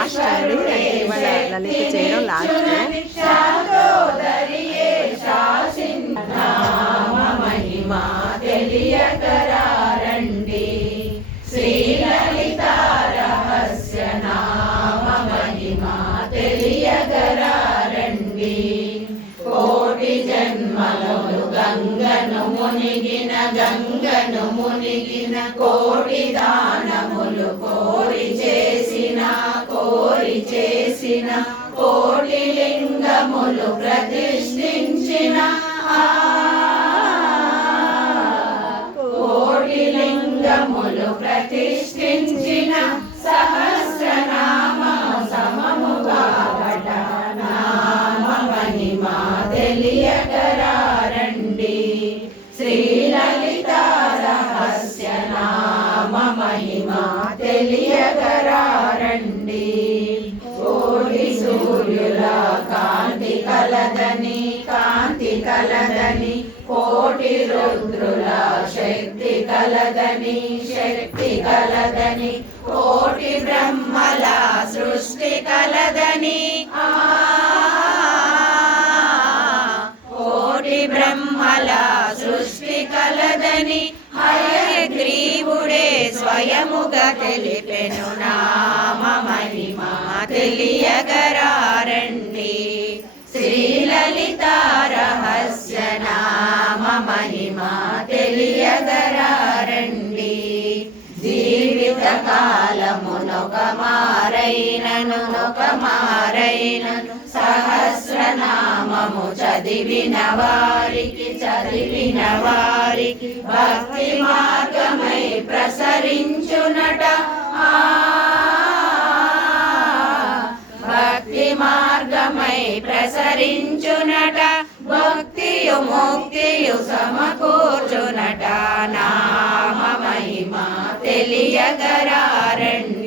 Last అండి, అంటే ఇవాళ లలిత చేయడం లాస్ట్. మహిమా తెలియకరారండి, శ్రీ లలిత రహస్య నామ మహిమా తెలియకరారండి. కోటి జన్మలను గంగను మునిగిన కోటి దానములు కోరి చేసిన కోటి లింగములు ప్రతిష్ఠించిన కోటి లింగములు ప్రతిష్ఠించిన సహస్రనామ సమముగావట నామ మహిమా తెలియకరారండి, శ్రీ లలిత రహస్య నామ మహిమా తెలియకరారండి. కోటి సూర్యుల కాంతి కలదని కోటి రుద్రుల శక్తి కలదని కోటి బ్రహ్మల సృష్టి కలదని కోటి బ్రహ్మల సృష్టి కలదని హయగ్రీవుడే స్వయముగా తెలిపెను నామ మహిమా తెలియకరారండి, శ్రీ లలిత రహస్య నామ మహిమా తెలియకరారండి. జీవిత కాలమునొక మారైనను సహస్రనామము చదివిన వారికి భక్తి మార్గమై ప్రసరించునట, భక్తి మార్గమై ప్రసరించునట, భక్తియు ముక్తియు సమకూర్చునట నామ మహిమా తెలియకరారండి.